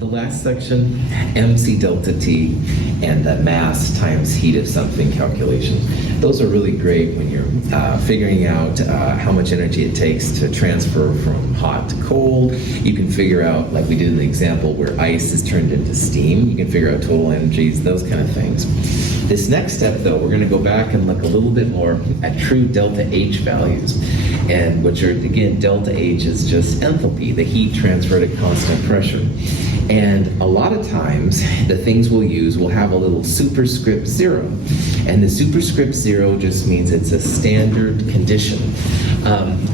The last section, MC delta T and the mass times heat of something calculations. Those are really great when you're figuring out how much energy it takes to transfer from hot to cold. You can figure out, like we did in the example where ice is turned into steam, you can figure out total energies, those kind of things. This next step, though, we're going to go back and look a little bit more at true delta H values, and which are, again, delta H is just enthalpy, the heat transferred at constant pressure. And a lot of times, the things we'll use will have a little superscript 0. And the superscript 0 just means it's a standard condition.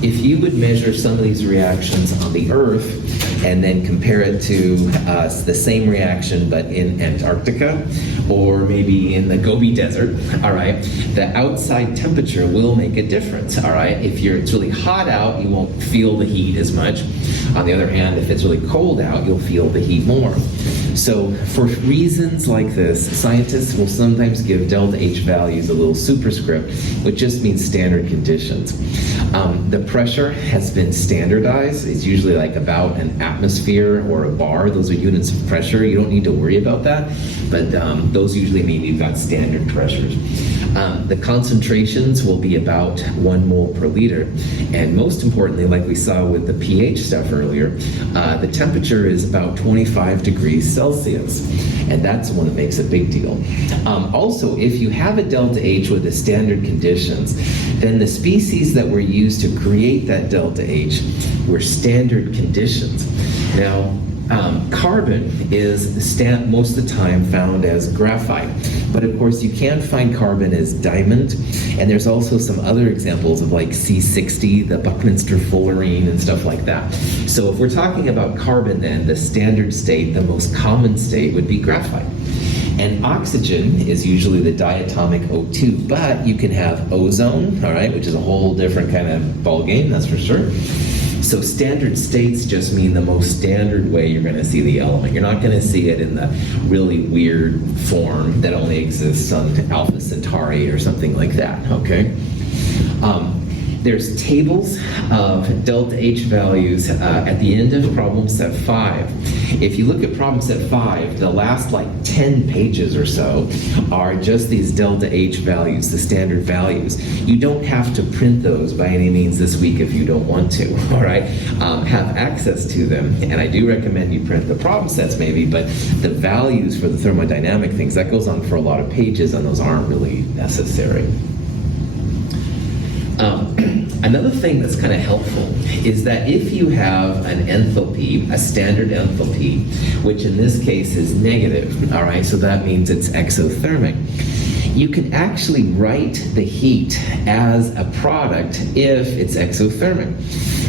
If you would measure some of these reactions on the Earth and then compare it to the same reaction but in Antarctica or maybe in the Gobi Desert, all right, the outside temperature will make a difference, all right? If it's really hot out, you won't feel the heat as much. On the other hand, if it's really cold out, you'll feel the heat more. So for reasons like this, scientists will sometimes give delta H values a little superscript, which just means standard conditions. The pressure has been standardized. It's usually like about an atmosphere or a bar. Those are units of pressure. You don't need to worry about that, but those usually mean you've got standard pressures. The concentrations will be about 1 mole per liter. And most importantly, like we saw with the pH stuff earlier, the temperature is about 25 degrees Celsius. And that's the one that makes a big deal. Also, if you have a delta H with the standard conditions, then the species that were used to create that delta H were standard conditions. Now, carbon is most of the time found as graphite, but of course you can find carbon as diamond, and there's also some other examples of like C60, the Buckminster fullerene and stuff like that. So if we're talking about carbon, then the standard state, the most common state would be graphite. And oxygen is usually the diatomic O2, but you can have ozone, all right, which is a whole different kind of ballgame, that's for sure. So standard states just mean the most standard way you're going to see the element. You're not going to see it in the really weird form that only exists on Alpha Centauri or something like that, okay? There's tables of delta H values at the end of problem set 5. If you look at problem set 5, the last like 10 pages or so are just these delta H values, the standard values. You don't have to print those by any means this week if you don't want to, all right? Have access to them, and I do recommend you print the problem sets maybe, but the values for the thermodynamic things, that goes on for a lot of pages, and those aren't really necessary. Another thing that's kind of helpful is that if you have an enthalpy, a standard enthalpy, which in this case is negative, all right, so that means it's exothermic, you can actually write the heat as a product if it's exothermic.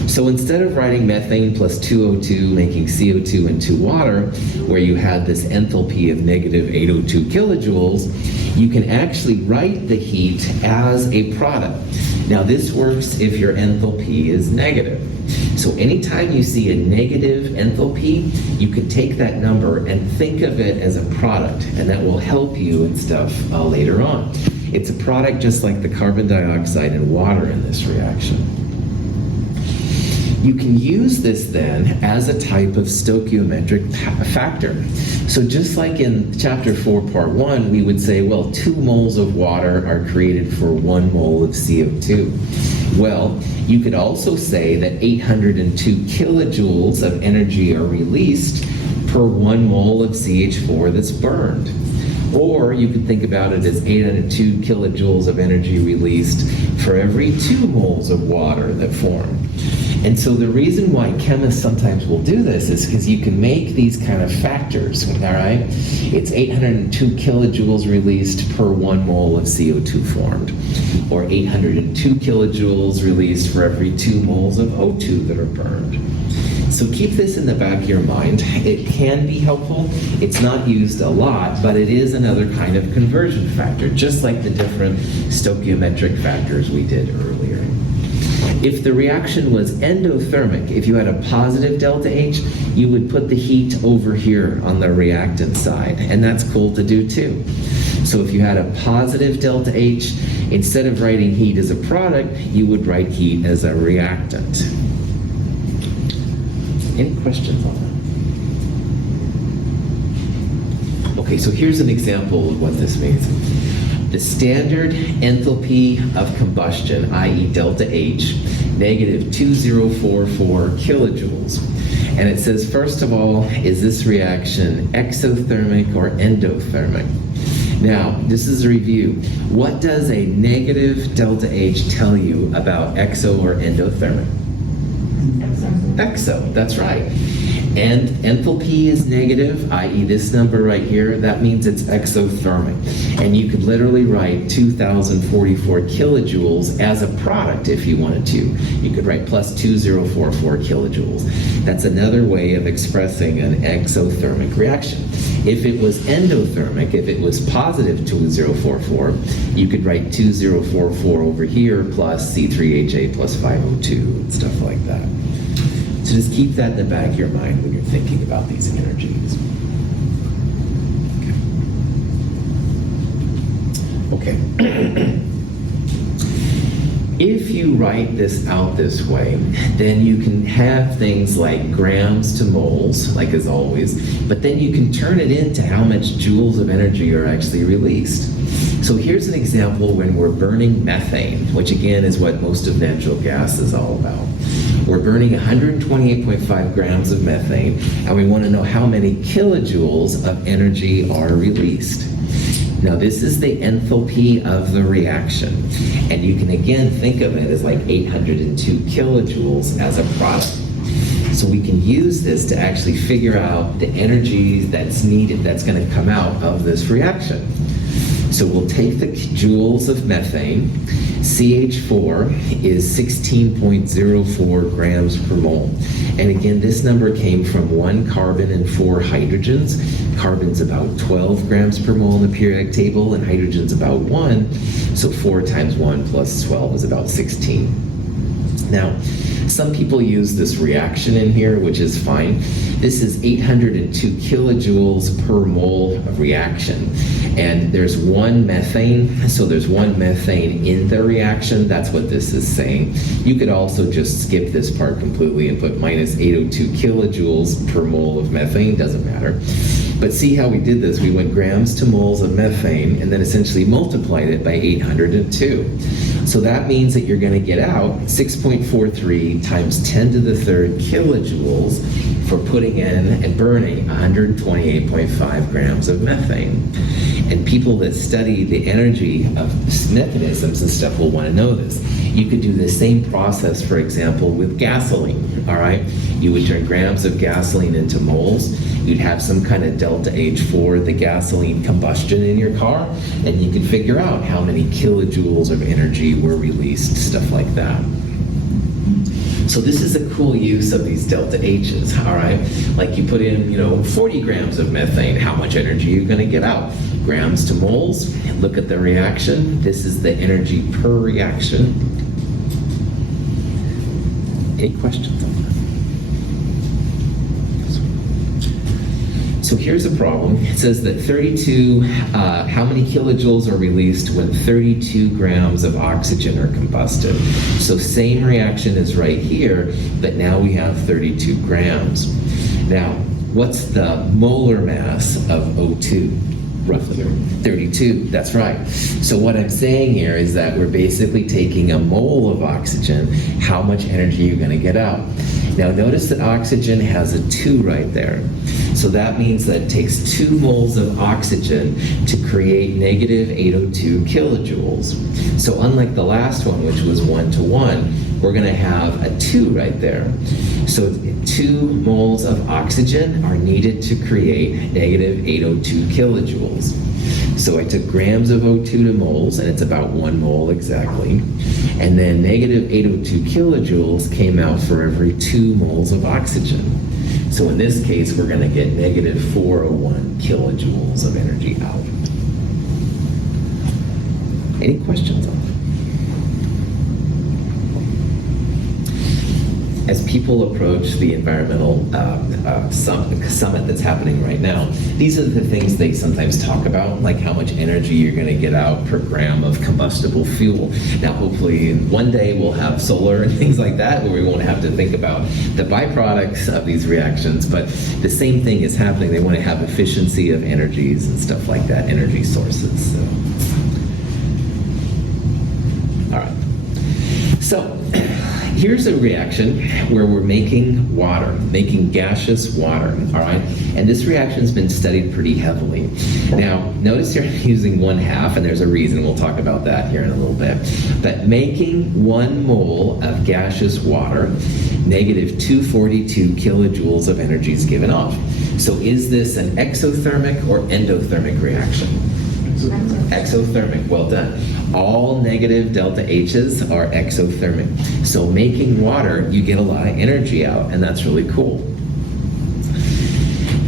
So instead of writing methane plus 2O2 making CO2 into water, where you had this enthalpy of negative 802 kilojoules, you can actually write the heat as a product. Now this works if your enthalpy is negative. So anytime you see a negative enthalpy, you can take that number and think of it as a product, and that will help you and stuff later on. It's a product just like the carbon dioxide and water in this reaction. You can use this then as a type of stoichiometric factor. So just like in chapter 4, part 1, we would say, well, 2 moles of water are created for 1 mole of CO2. Well, you could also say that 802 kilojoules of energy are released per 1 mole of CH4 that's burned. Or you could think about it as 802 kilojoules of energy released for every 2 moles of water that form. And so the reason why chemists sometimes will do this is because you can make these kind of factors, all right? It's 802 kilojoules released per 1 mole of CO2 formed, or 802 kilojoules released for every 2 moles of O2 that are burned. So keep this in the back of your mind. It can be helpful. It's not used a lot, but it is another kind of conversion factor, just like the different stoichiometric factors we did earlier. If the reaction was endothermic, if you had a positive delta H, you would put the heat over here on the reactant side, and that's cool to do too. So if you had a positive delta H, instead of writing heat as a product, you would write heat as a reactant. Any questions on that? Okay, so here's an example of what this means. The standard enthalpy of combustion, i.e. deltaH, negative 2044 kilojoules. And it says, first of all, is this reaction exothermic or endothermic? Now, this is a review. What does a negative deltaH tell you about exo or endothermic? Exo, that's right. And enthalpy is negative, i.e. this number right here, that means it's exothermic. And you could literally write 2044 kilojoules as a product if you wanted to. You could write plus 2044 kilojoules. That's another way of expressing an exothermic reaction. If it was endothermic, if it was positive 2044, you could write 2044 over here plus C3H8 plus 5O2 and stuff like that. So just keep that in the back of your mind when you're thinking about these energies. Okay. If you write this out this way, then you can have things like grams to moles, like as always, but then you can turn it into how much joules of energy are actually released. So here's an example when we're burning methane, which again is what most of natural gas is all about. We're burning 128.5 grams of methane, and we want to know how many kilojoules of energy are released. Now this is the enthalpy of the reaction, and you can again think of it as like 802 kilojoules as a product. So we can use this to actually figure out the energy that's needed, that's going to come out of this reaction. So we'll take the joules of methane. CH4 is 16.04 grams per mole. And again, this number came from 1 carbon and 4 hydrogens. Carbon's about 12 grams per mole in the periodic table, and hydrogen's about 1. So 4 times 1 plus 12 is about 16. Now, some people use this reaction in here, which is fine. This is 802 kilojoules per mole of reaction. And there's 1 methane, so there's 1 methane in the reaction. That's what this is saying. You could also just skip this part completely and put minus 802 kilojoules per mole of methane, doesn't matter. But see how we did this? We went grams to moles of methane and then essentially multiplied it by 802. So that means that you're going to get out 6.43 times 10 to the third kilojoules for putting in and burning 128.5 grams of methane. And people that study the energy of mechanisms and stuff will want to know this. You could do the same process, for example, with gasoline, all right? You would turn grams of gasoline into moles. You'd have some kind of deltaH for the gasoline combustion in your car, and you could figure out how many kilojoules of energy were released, stuff like that. So this is a cool use of these deltaHs, all right? Like you put in, 40 grams of methane, how much energy are you going to get out? Grams to moles, look at the reaction. This is the energy per reaction. Any questions on that? So here's a problem. It says that how many kilojoules are released when 32 grams of oxygen are combusted? So same reaction is right here, but now we have 32 grams. Now, what's the molar mass of O2? Roughly 32, that's right. So what I'm saying here is that we're basically taking a mole of oxygen, how much energy you're going to get out. Now notice that oxygen has a 2 right there. So that means that it takes 2 moles of oxygen to create negative 802 kilojoules. So unlike the last one, which was 1 to 1, we're going to have a 2 right there. So 2 moles of oxygen are needed to create negative 802 kilojoules. So I took grams of O2 to moles, and it's about 1 mole exactly. And then negative 802 kilojoules came out for every 2 moles of oxygen. So in this case, we're going to get negative 401 kilojoules of energy out. Any questions on that? as people approach the environmental summit that's happening right now, these are the things they sometimes talk about, like how much energy you're going to get out per gram of combustible fuel. Now, hopefully, one day we'll have solar and things like that, where we won't have to think about the byproducts of these reactions, but the same thing is happening. They want to have efficiency of energies and stuff like that, energy sources. So. All right. So here's a reaction where we're making water, making gaseous water, all right? And this reaction's been studied pretty heavily. Now, notice here I'm using 1/2, and there's a reason. We'll talk about that here in a little bit. But making 1 mole of gaseous water, negative 242 kilojoules of energy is given off. So is this an exothermic or endothermic reaction? Exothermic, well done. All negative delta H's are exothermic. So making water, you get a lot of energy out, and that's really cool.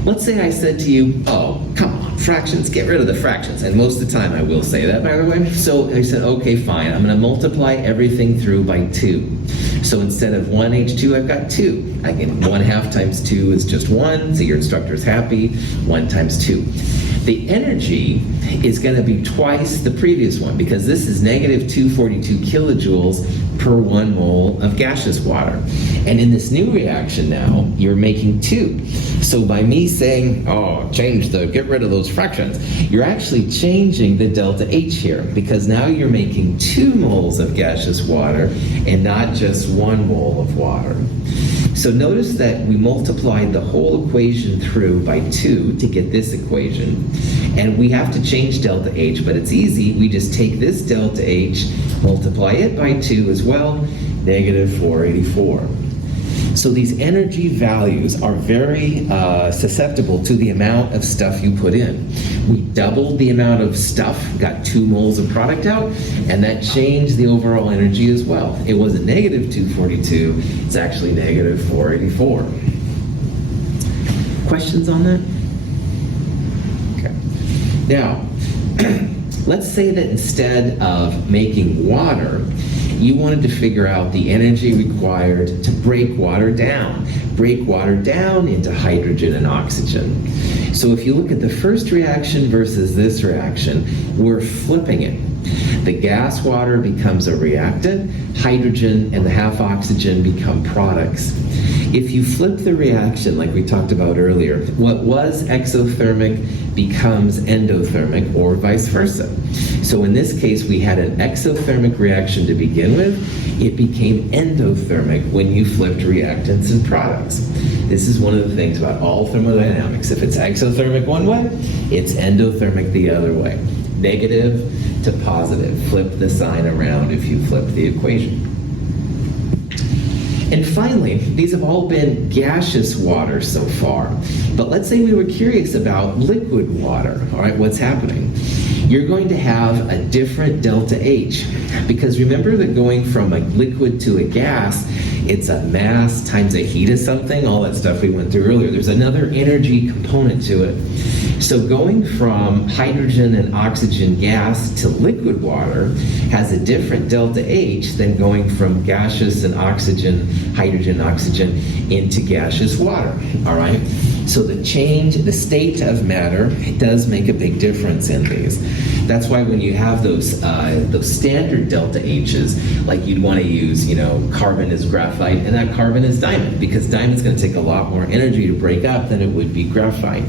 Let's say I said to you, oh, come on, fractions, get rid of the fractions. And most of the time I will say that, by the way. So I said, okay, fine, I'm going to multiply everything through by 2. So instead of 1H2, I've got 2. Again, 1/2 times 2 is just 1, so your instructor's happy. 1 times 2. The energy is going to be twice the previous one, because this is negative 242 kilojoules per 1 mole of gaseous water. And in this new reaction now, you're making 2. So by me saying, oh, get rid of those fractions, you're actually changing the delta H here, because now you're making 2 moles of gaseous water and not just 1 mole of water. So notice that we multiplied the whole equation through by 2 to get this equation. And we have to change delta H, but it's easy. We just take this delta H, multiply it by 2 as well, negative 484. So these energy values are very susceptible to the amount of stuff you put in. We doubled the amount of stuff, got 2 moles of product out, and that changed the overall energy as well. It wasn't negative 242, it's actually negative 484. Questions on that? Okay. Now, let's say that instead of making water, you wanted to figure out the energy required to break water down into hydrogen and oxygen. So if you look at the first reaction versus this reaction, we're flipping it. The gas water becomes a reactant, hydrogen and the half oxygen become products. If you flip the reaction, like we talked about earlier, what was exothermic becomes endothermic, or vice versa. So in this case, we had an exothermic reaction to begin with. It became endothermic when you flipped reactants and products. This is one of the things about all thermodynamics. If it's exothermic one way, it's endothermic the other way. Negative to positive. Flip the sign around if you flip the equation. And finally, these have all been gaseous water so far. But let's say we were curious about liquid water. All right, what's happening? You're going to have a different delta H, because remember that going from a liquid to a gas, it's a mass times a heat of something, all that stuff we went through earlier. There's another energy component to it. So going from hydrogen and oxygen gas to liquid water has a different delta H than going from gaseous and oxygen, hydrogen, oxygen, into gaseous water, all right? So the change, the state of matter, does make a big difference in these. That's why when you have those standard delta H's, like you'd want to use, carbon is graphite and that carbon is diamond, because diamond's going to take a lot more energy to break up than it would be graphite.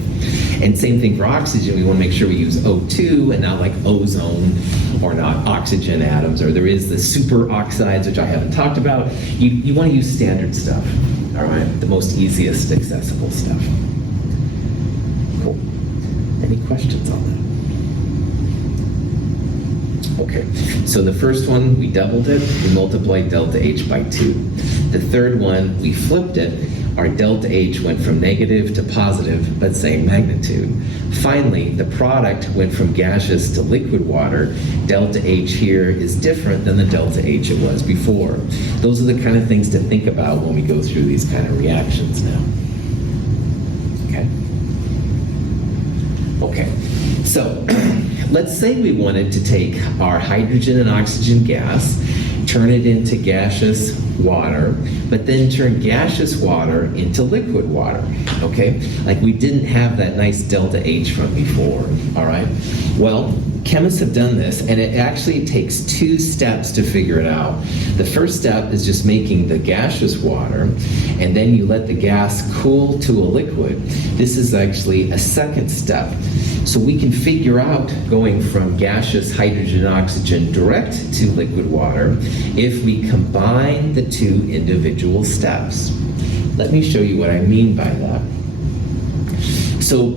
And same thing for oxygen. We want to make sure we use O2 and not like ozone or not oxygen atoms, or there is the super oxides, which I haven't talked about. You want to use standard stuff, all right? The most easiest accessible stuff. Cool. Any questions on that? Okay, so the first one, we doubled it, we multiplied delta H by 2. The third one, we flipped it. Our delta H went from negative to positive, but same magnitude. Finally, the product went from gaseous to liquid water. Delta H here is different than the delta H it was before. Those are the kind of things to think about when we go through these kind of reactions now. Okay, so let's say we wanted to take our hydrogen and oxygen gas, turn it into gaseous water, but then turn gaseous water into liquid water, okay? Like we didn't have that nice delta H from before, all right? Well, chemists have done this, and it actually takes 2 steps to figure it out. The first step is just making the gaseous water, and then you let the gas cool to a liquid. This is actually a second step. So we can figure out going from gaseous hydrogen and oxygen direct to liquid water if we combine the 2 individual steps. Let me show you what I mean by that. So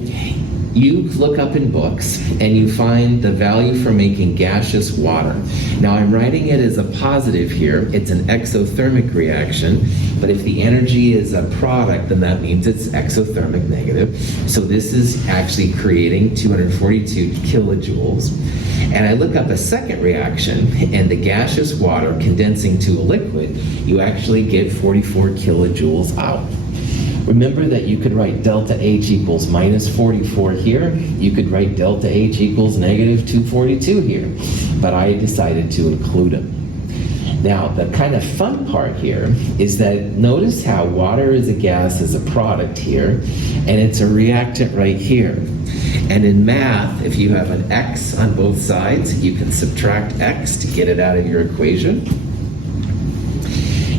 you look up in books and you find the value for making gaseous water. Now I'm writing it as a positive here. It's an exothermic reaction, but if the energy is a product, then that means it's exothermic negative. So this is actually creating 242 kilojoules. And I look up a second reaction, and the gaseous water condensing to a liquid, you actually get 44 kilojoules out. Remember that you could write delta H equals minus 44 here. You could write delta H equals negative 242 here. But I decided to include them. Now, the kind of fun part here is that notice how water is a gas as a product here, and it's a reactant right here. And in math, if you have an X on both sides, you can subtract X to get it out of your equation.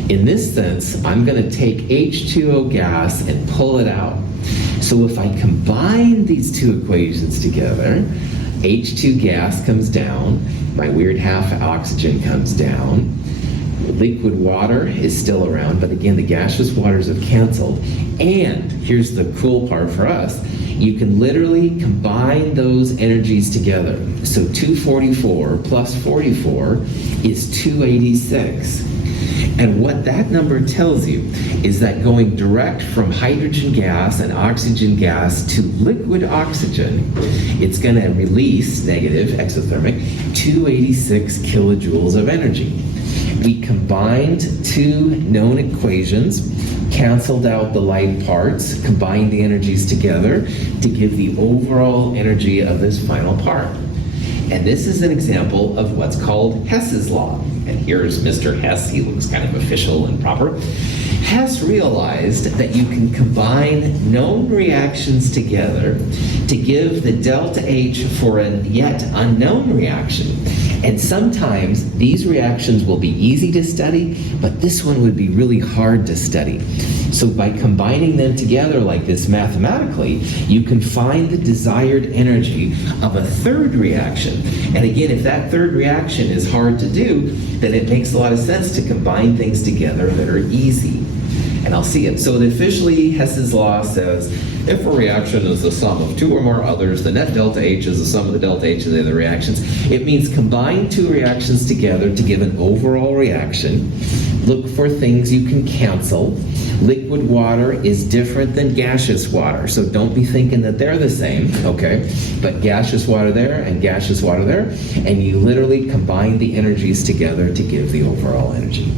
In this sense, I'm going to take H2O gas and pull it out. So if I combine these 2 equations together, H2 gas comes down, my weird half oxygen comes down, liquid water is still around, but again, the gaseous waters have canceled. And here's the cool part for us. You can literally combine those energies together. So 244 plus 44 is 286. And what that number tells you is that going direct from hydrogen gas and oxygen gas to liquid oxygen, it's going to release, negative, exothermic, 286 kilojoules of energy. We combined 2 known equations, canceled out the like parts, combined the energies together to give the overall energy of this final part. And this is an example of what's called Hess's law. And here's Mr. Hess. He looks kind of official and proper. Hess realized that you can combine known reactions together to give the delta H for a yet unknown reaction. And sometimes these reactions will be easy to study, but this one would be really hard to study. So by combining them together like this mathematically, you can find the desired energy of a third reaction. And again, if that third reaction is hard to do, then it makes a lot of sense to combine things together that are easy. And I'll see it. So officially, Hess's law says, if a reaction is the sum of 2 or more others, the net delta H is the sum of the delta H of the other reactions. It means combine 2 reactions together to give an overall reaction. Look for things you can cancel. Liquid water is different than gaseous water, so don't be thinking that they're the same, okay? But gaseous water there and gaseous water there, and you literally combine the energies together to give the overall energy.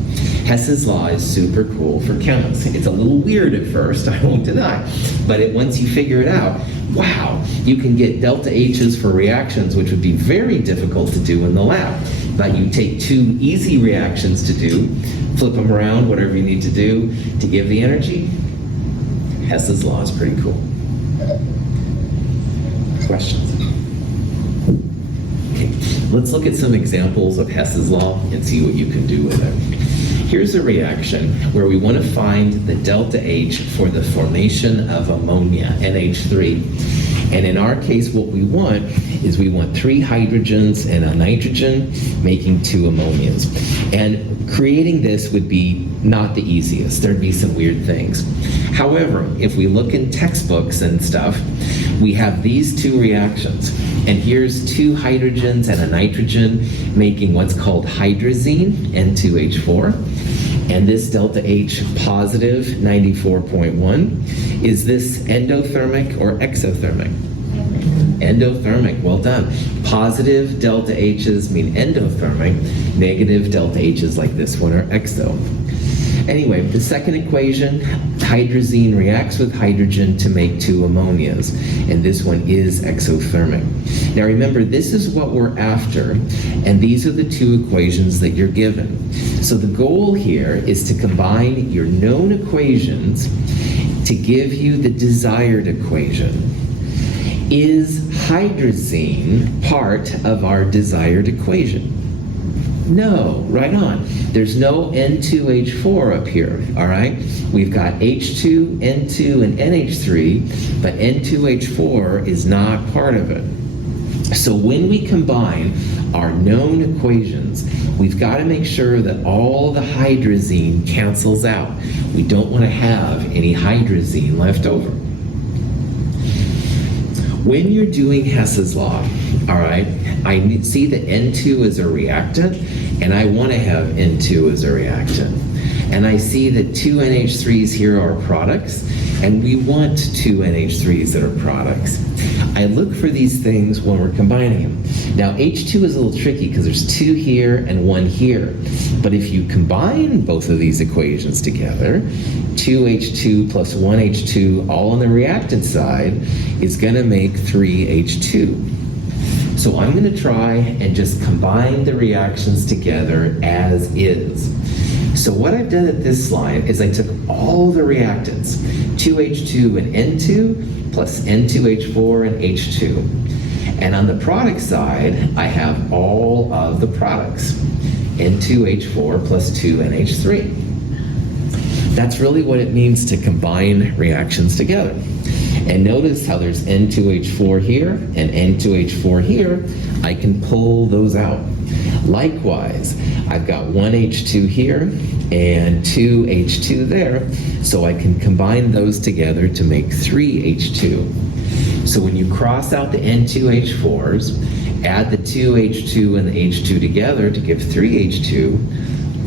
Hess's law is super cool for chemists. It's a little weird at first, I won't deny, but once you figure it out, wow, you can get delta H's for reactions which would be very difficult to do in the lab. But you take 2 easy reactions to do, flip them around, whatever you need to do to give the energy. Hess's law is pretty cool. Questions? Okay, let's look at some examples of Hess's law and see what you can do with it. Here's a reaction where we want to find the delta H for the formation of ammonia, NH3. And in our case, what we want is we want 3 hydrogens and a nitrogen, making 2 ammonias. And creating this would be not the easiest. There'd be some weird things. However, if we look in textbooks and stuff, we have these 2 reactions. And here's 2 hydrogens and a nitrogen making what's called hydrazine, N2H4. And this delta H positive 94.1. Is this endothermic or exothermic? Endothermic, well done. Positive delta H's mean endothermic. Negative delta H's like this one are exo. Anyway, the second equation, hydrazine reacts with hydrogen to make two ammonias, and this one is exothermic. Now remember, this is what we're after, and these are the two equations that you're given. So the goal here is to combine your known equations to give you the desired equation. Is hydrazine part of our desired equation? No, right on. There's no N2H4 up here, all right? We've got H2, N2, and NH3, but N2H4 is not part of it. So when we combine our known equations, we've got to make sure that all the hydrazine cancels out. We don't want to have any hydrazine left over. When you're doing Hess's law, all right, I see that N2 is a reactant, and I want to have N2 as a reactant. And I see that two NH3s here are products, and we want two NH3s that are products. I look for these things when we're combining them. Now, H2 is a little tricky because there's two here and one here. But if you combine both of these equations together, 2H2 plus 1H2 all on the reactant side is going to make 3H2. So I'm going to try and just combine the reactions together as is. So what I've done at this slide is I took all the reactants, 2H2 and N2 plus N2H4 and H2. And on the product side, I have all of the products, N2H4 plus 2NH3. That's really what it means to combine reactions together. And notice how there's N2H4 here and N2H4 here. I can pull those out. Likewise, I've got 1H2 here and 2H2 there, so I can combine those together to make 3H2. So when you cross out the N2H4s, add the 2H2 and the H2 together to give 3H2,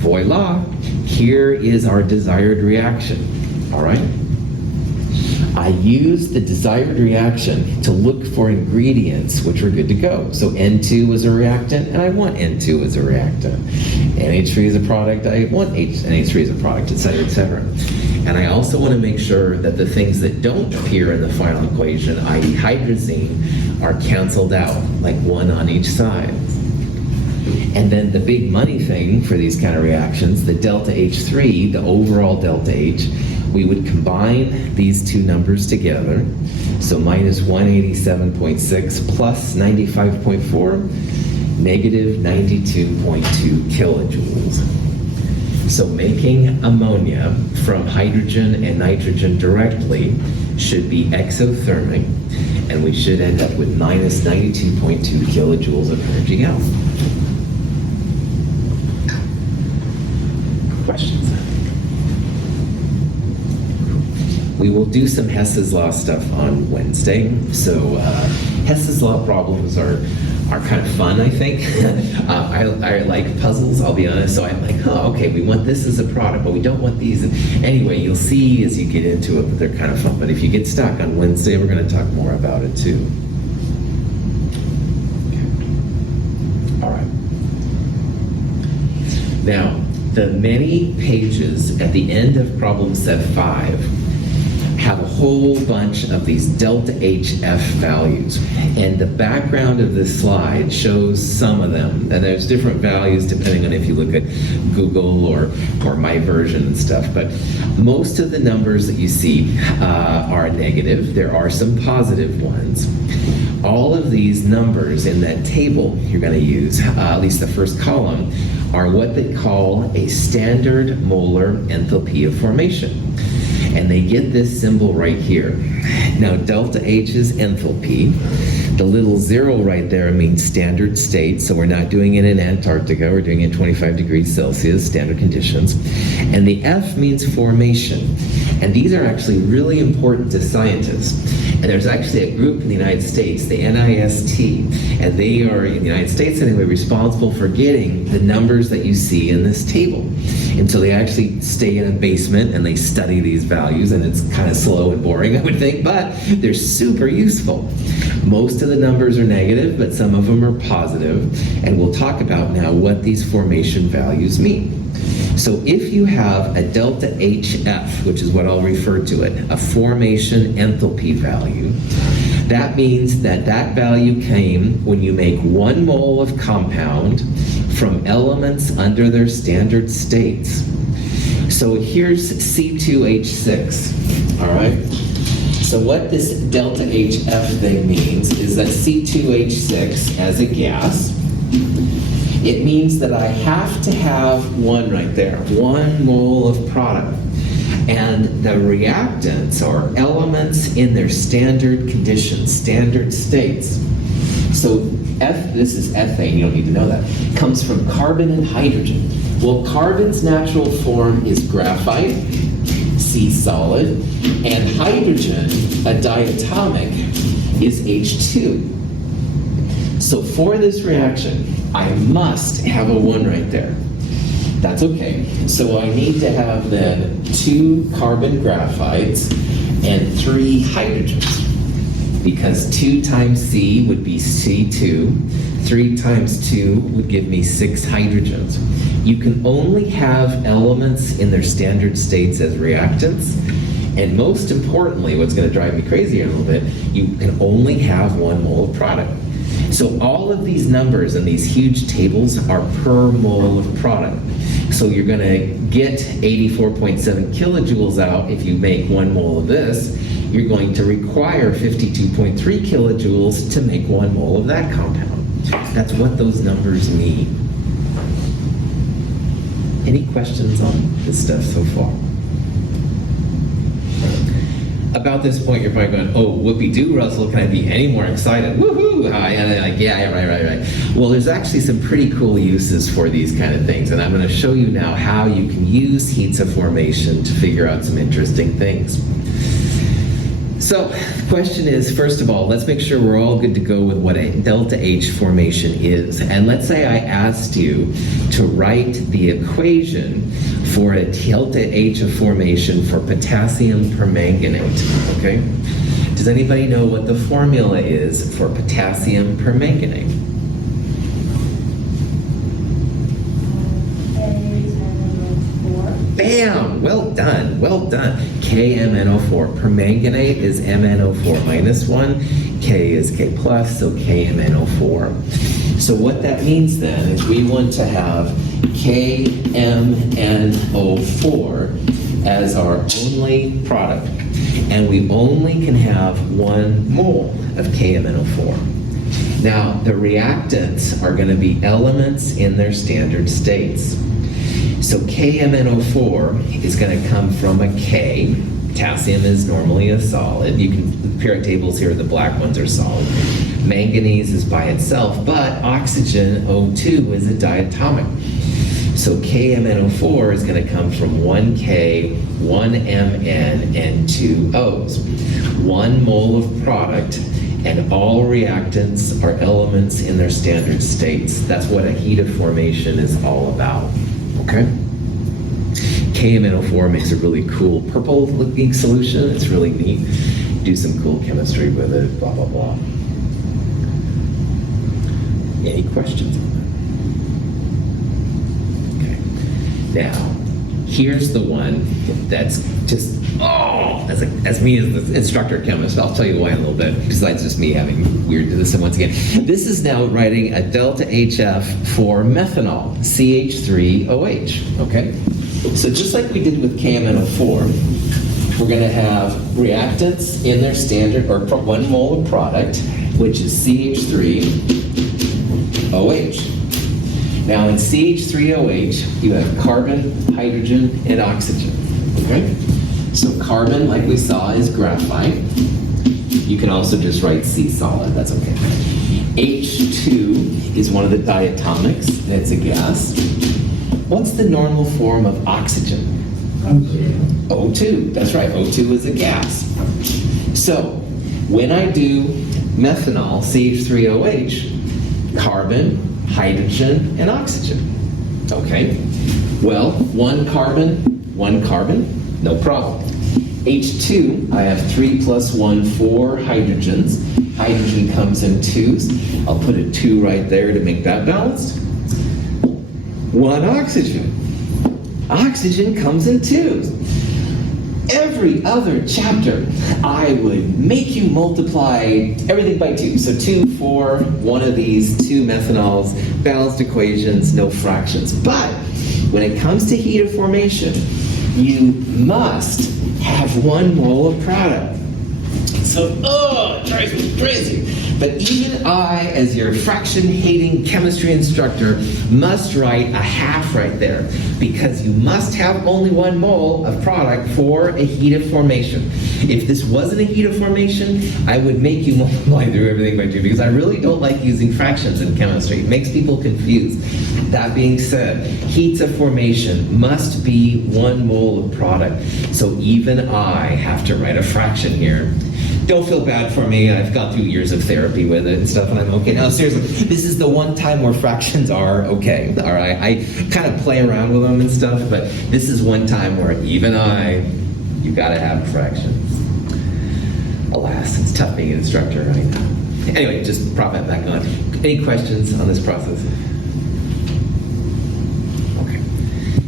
voila, here is our desired reaction, all right? I use the desired reaction to look for ingredients which are good to go. So N2 is a reactant, and I want N2 as a reactant. NH3 is a product, I want NH3 as a product, etc., etc. And I also want to make sure that the things that don't appear in the final equation, i.e. hydrazine, are canceled out, like one on each side. And then the big money thing for these kind of reactions, the deltaH3, the overall deltaH, we would combine these two numbers together. So minus 187.6 plus 95.4, negative 92.2 kilojoules. So making ammonia from hydrogen and nitrogen directly should be exothermic, and we should end up with minus 92.2 kilojoules of energy out. Questions? We will do some Hess's Law stuff on Wednesday. So Hess's Law problems are kind of fun, I think. I like puzzles, I'll be honest. So I'm like, oh, okay, we want this as a product, but we don't want these. And anyway, you'll see as you get into it that they're kind of fun. But if you get stuck on Wednesday, we're going to talk more about it too. Okay. All right. Now, the many pages at the end of problem set 5 have a whole bunch of these deltaHF values. And the background of this slide shows some of them. And there's different values depending on if you look at Google or my version and stuff. But most of the numbers that you see are negative. There are some positive ones. All of these numbers in that table you're going to use, at least the first column, are what they call a standard molar enthalpy of formation. And they get this symbol right here. Now, deltaH is enthalpy. The little 0 right there means standard state, so we're not doing it in Antarctica, we're doing it in 25 degrees Celsius, standard conditions. And the F means formation. And these are actually really important to scientists. And there's actually a group in the United States, the NIST, and they are, in the United States anyway, responsible for getting the numbers that you see in this table. And so they actually stay in a basement and they study these values, and it's kind of slow and boring, I would think, but they're super useful. Most of the numbers are negative, but some of them are positive, and we'll talk about now what these formation values mean. So if you have a delta HF, which is what I'll refer to it, a formation enthalpy value, that means that that value came when you make 1 mole of compound from elements under their standard states. So here's C2H6, all right? So what this delta HF thing means is that C2H6 as a gas, it means that I have to have 1 right there, 1 mole of product. And the reactants are elements in their standard conditions, standard states. So this is ethane, you don't need to know that, comes from carbon and hydrogen. Well, carbon's natural form is graphite, C solid, and hydrogen, a diatomic, is H2. So for this reaction, I must have a 1 right there. That's okay. So I need to have then 2 carbon graphites and 3 hydrogens. Because 2 times C would be C2, 3 times 2 would give me 6 hydrogens. You can only have elements in their standard states as reactants, and most importantly, what's going to drive me crazy a little bit, you can only have 1 mole of product. So all of these numbers in these huge tables are per mole of product. So you're going to get 84.7 kilojoules out if you make 1 mole of this. You're going to require 52.3 kilojoules to make 1 mole of that compound. That's what those numbers mean. Any questions on this stuff so far? About this point, you're probably going, oh, whoopee-doo, Russell, can I be any more excited? Woohoo! Yeah, right. Well, there's actually some pretty cool uses for these kind of things, and I'm going to show you now how you can use heats of formation to figure out some interesting things. So the question is, first of all, let's make sure we're all good to go with what a delta H formation is. And let's say I asked you to write the equation for a delta H of formation for potassium permanganate, okay? Does anybody know what the formula is for potassium permanganate? Bam! Well done. KMNO4. Permanganate is MnO4 minus 1. K is K plus, so KMNO4. So what that means then is we want to have KMNO4 as our only product. And we only can have 1 mole of KMNO4. Now, the reactants are going to be elements in their standard states. So KMNO4 is going to come from a K. Potassium is normally a solid. You can, the periodic tables here, the black ones are solid. Manganese is by itself, but oxygen, O2, is a diatomic. So KMNO4 is going to come from 1 K, 1 Mn, and 2 Os. 1 mole of product, and all reactants are elements in their standard states. That's what a heat of formation is all about. Okay? KMNO4 makes a really cool purple-looking solution. It's really neat. Do some cool chemistry with it, blah, blah, blah. Any questions on that? Okay. Now, here's the one that's just, as me as the instructor chemist, I'll tell you why in a little bit, besides just me having weird this. And once again, this is now writing a delta HF for methanol, CH3OH, okay? So just like we did with KMNO4, we're going to have reactants in their standard, or 1 mole of product, which is CH3OH. Now in CH3OH, you have carbon, hydrogen, and oxygen, okay? So carbon, like we saw, is graphite. You can also just write C solid, that's okay. H2 is one of the diatomics, and it's a gas. What's the normal form of oxygen? O2, that's right, O2 is a gas. So when I do methanol, CH3OH, carbon, hydrogen, and oxygen. Okay, well, 1 carbon, no problem. H2, I have 3 plus 1, 4 hydrogens. Hydrogen comes in 2s. I'll put a 2 right there to make that balanced. 1 oxygen. Oxygen comes in twos. Every other chapter, I would make you multiply everything by 2. So 2, 4, one of these, 2 methanols, balanced equations, no fractions. But when it comes to heat of formation, you must have 1 mole of product. So, it drives me crazy. But even I, as your fraction-hating chemistry instructor, must write a half right there, because you must have only 1 mole of product for a heat of formation. If this wasn't a heat of formation, I would make you multiply through everything by 2, because I really don't like using fractions in chemistry. It makes people confused. That being said, heats of formation must be 1 mole of product. So even I have to write a fraction here. Don't feel bad for me. I've gone through years of therapy with it and stuff, and I'm okay. No, seriously, this is the one time where fractions are okay. All right, I kind of play around with them and stuff, but this is one time where even you gotta have fractions. Alas, it's tough being an instructor, right? Anyway, just prop that back on. Any questions on this process?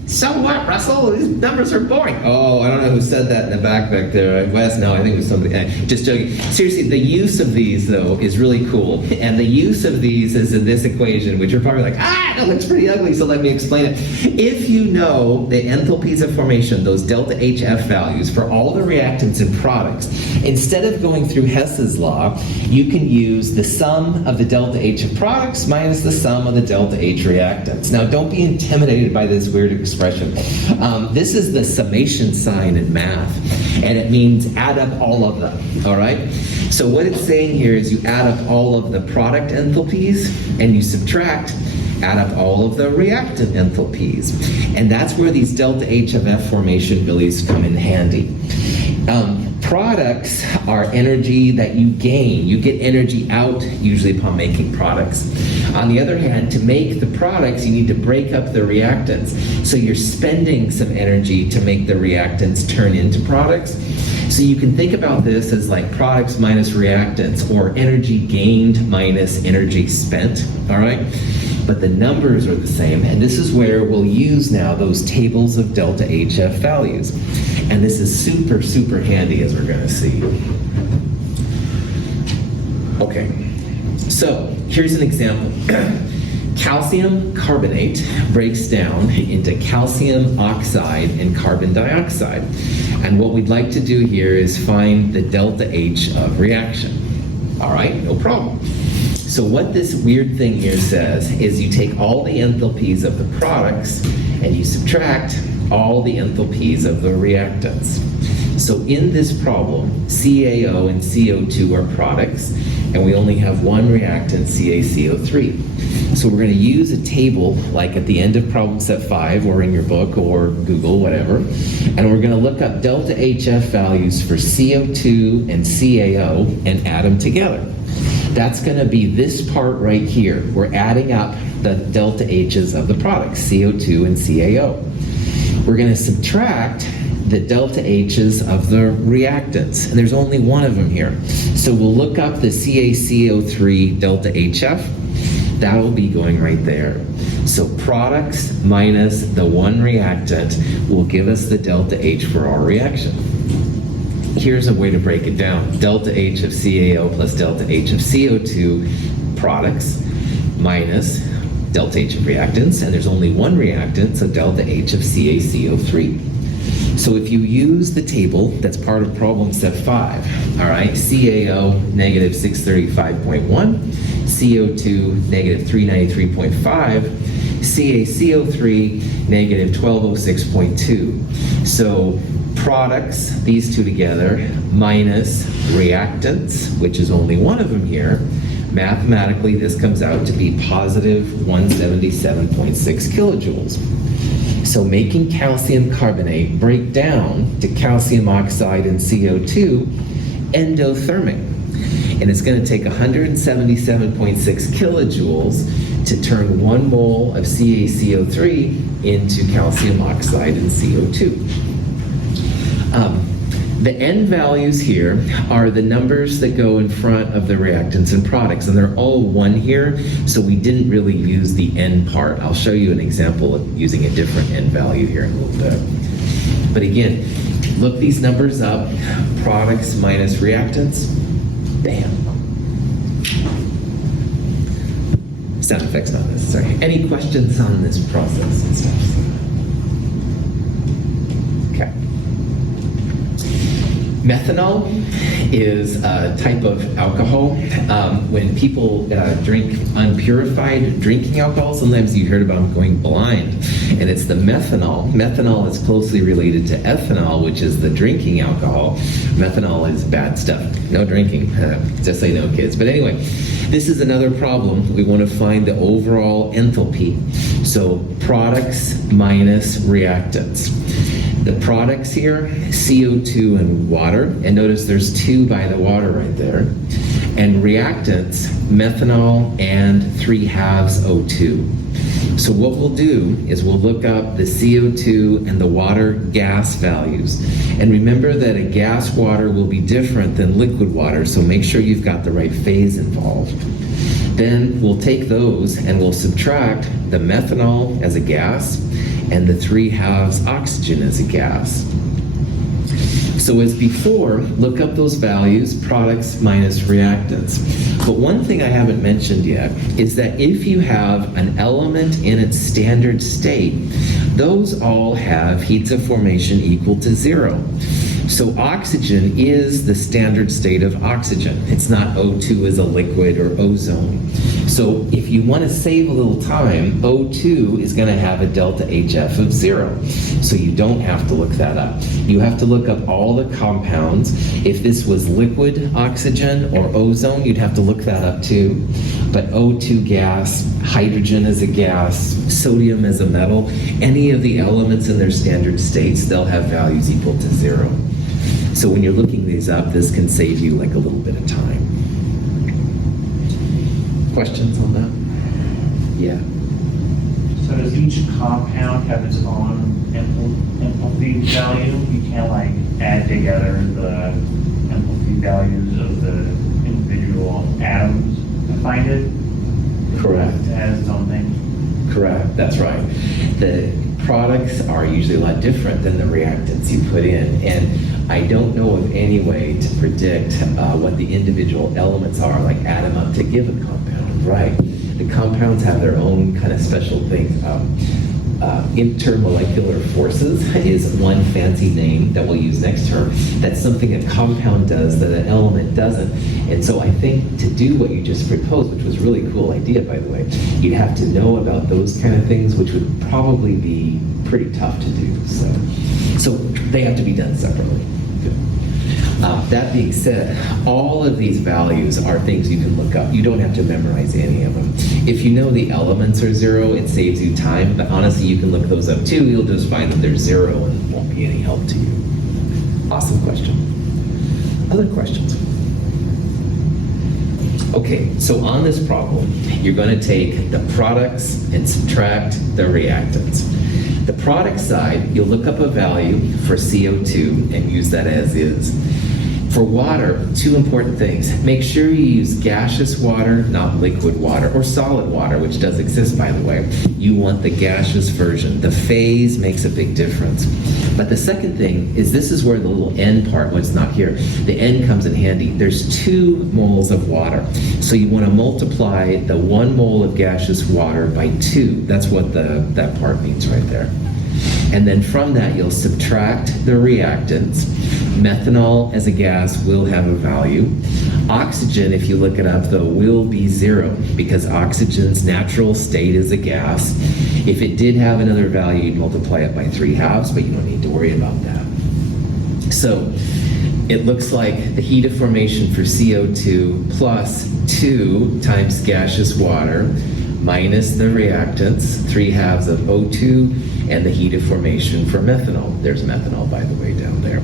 So what, Russell? These numbers are boring. Oh, I don't know who said that in the back there. Wes, no, I think it was somebody. Just joking. Seriously, the use of these, though, is really cool. And the use of these is in this equation, which you're probably like, that looks pretty ugly, so let me explain it. If you know the enthalpies of formation, those deltaHF values, for all the reactants and products, instead of going through Hess's law, you can use the sum of the deltaH of products minus the sum of the deltaH reactants. Now, don't be intimidated by this weird expression. This is the summation sign in math, and it means add up all of them, all right? So what it's saying here is you add up all of the product enthalpies, and you subtract, add up all of the reactant enthalpies. And that's where these deltaH of F formation values come in handy. Products are energy that you gain. You get energy out, usually upon making products. On the other hand, to make the products, you need to break up the reactants. So you're spending some energy to make the reactants turn into products. So you can think about this as like products minus reactants, or energy gained minus energy spent, all right? But the numbers are the same, and this is where we'll use now those tables of deltaHF values. And this is super, super handy, as we're going to see. Okay, so here's an example. Calcium carbonate breaks down into calcium oxide and carbon dioxide. And what we'd like to do here is find the deltaH of reaction. All right, no problem. So what this weird thing here says is you take all the enthalpies of the products and you subtract all the enthalpies of the reactants. So in this problem, CaO and CO2 are products, and we only have one reactant, CaCO3. So we're going to use a table like at the end of problem set 5 or in your book or Google, whatever, and we're going to look up deltaHF values for CO2 and CaO and add them together. That's going to be this part right here. We're adding up the deltaHs of the products, CO2 and CaO. We're going to subtract the deltaHs of the reactants, and there's only one of them here. So we'll look up the CaCO3 deltaHF. That will be going right there. So products minus the one reactant will give us the deltaH for our reaction. Here's a way to break it down. DeltaH of CaO plus deltaH of CO2 products minus deltaH of reactants, and there's only one reactant, so deltaH of CaCO3. So if you use the table that's part of problem set 5, all right, CaO negative 635.1, CO2 negative 393.5, CaCO3 negative 1206.2. So products, these two together, minus reactants, which is only one of them here, mathematically this comes out to be positive 177.6 kilojoules. So making calcium carbonate break down to calcium oxide and CO2 endothermic. And it's going to take 177.6 kilojoules to turn 1 mole of CaCO3 into calcium oxide and CO2. The N values here are the numbers that go in front of the reactants and products, and they're all 1 here, so we didn't really use the N part. I'll show you an example of using a different N value here in a little bit. But again, look these numbers up, products minus reactants, bam. Sound effects not necessary. Any questions on this process and stuff? Okay. Methanol is a type of alcohol. When people drink unpurified drinking alcohol, sometimes you heard about them going blind, and it's the methanol. Methanol is closely related to ethanol, which is the drinking alcohol. Methanol is bad stuff. No drinking, just so you know, kids. But anyway, this is another problem. We want to find the overall enthalpy. So products minus reactants. The products here, CO2 and water, and notice there's 2 by the water right there. And reactants, methanol and 3/2 O2. So what we'll do is we'll look up the CO2 and the water gas values. And remember that a gas water will be different than liquid water, so make sure you've got the right phase involved. Then we'll take those and we'll subtract the methanol as a gas and the 3/2 oxygen as a gas. So as before, look up those values, products minus reactants. But one thing I haven't mentioned yet is that if you have an element in its standard state, those all have heats of formation equal to 0. So oxygen is the standard state of oxygen. It's not O2 as a liquid or ozone. So if you want to save a little time, O2 is going to have a delta HF of 0. So you don't have to look that up. You have to look up all the compounds. If this was liquid oxygen or ozone, you'd have to look that up too. But O2 gas, hydrogen as a gas, sodium as a metal, any of the elements in their standard states, they'll have values equal to 0. So when you're looking these up, this can save you like a little bit of time. Questions on that? Yeah. So does each compound have its own enthalpy value? You can't like add together the enthalpy values of the individual atoms to find it? Correct. It has its own thing? Correct, that's right. The products are usually a lot different than the reactants you put in, and I don't know of any way to predict what the individual elements are, like add them up to give a compound. Right. The compounds have their own kind of special things. Intermolecular forces is one fancy name that we'll use next term. That's something a compound does that an element doesn't. And so I think to do what you just proposed, which was a really cool idea, by the way, you'd have to know about those kind of things, which would probably be pretty tough to do. So they have to be done separately. That being said, all of these values are things you can look up. You don't have to memorize any of them. If you know the elements are 0, it saves you time, but honestly, you can look those up too. You'll just find that they're 0 and it won't be any help to you. Awesome question. Other questions? Okay, so on this problem, you're going to take the products and subtract the reactants. The product side, you'll look up a value for CO2 and use that as is. For water, 2 important things. Make sure you use gaseous water, not liquid water, or solid water, which does exist, by the way. You want the gaseous version. The phase makes a big difference. But the second thing is this is where the little N part, what's not here, the N comes in handy. There's 2 moles of water. So you want to multiply the 1 mole of gaseous water by 2. That's what that part means right there. And then from that, you'll subtract the reactants. Methanol as a gas will have a value. Oxygen, if you look it up, though, will be 0 because oxygen's natural state is a gas. If it did have another value, you'd multiply it by 3/2, but you don't need to worry about that. So it looks like the heat of formation for CO2 plus 2 times gaseous water minus the reactants, 3/2 of O2, and the heat of formation for methanol. There's methanol, by the way, down there.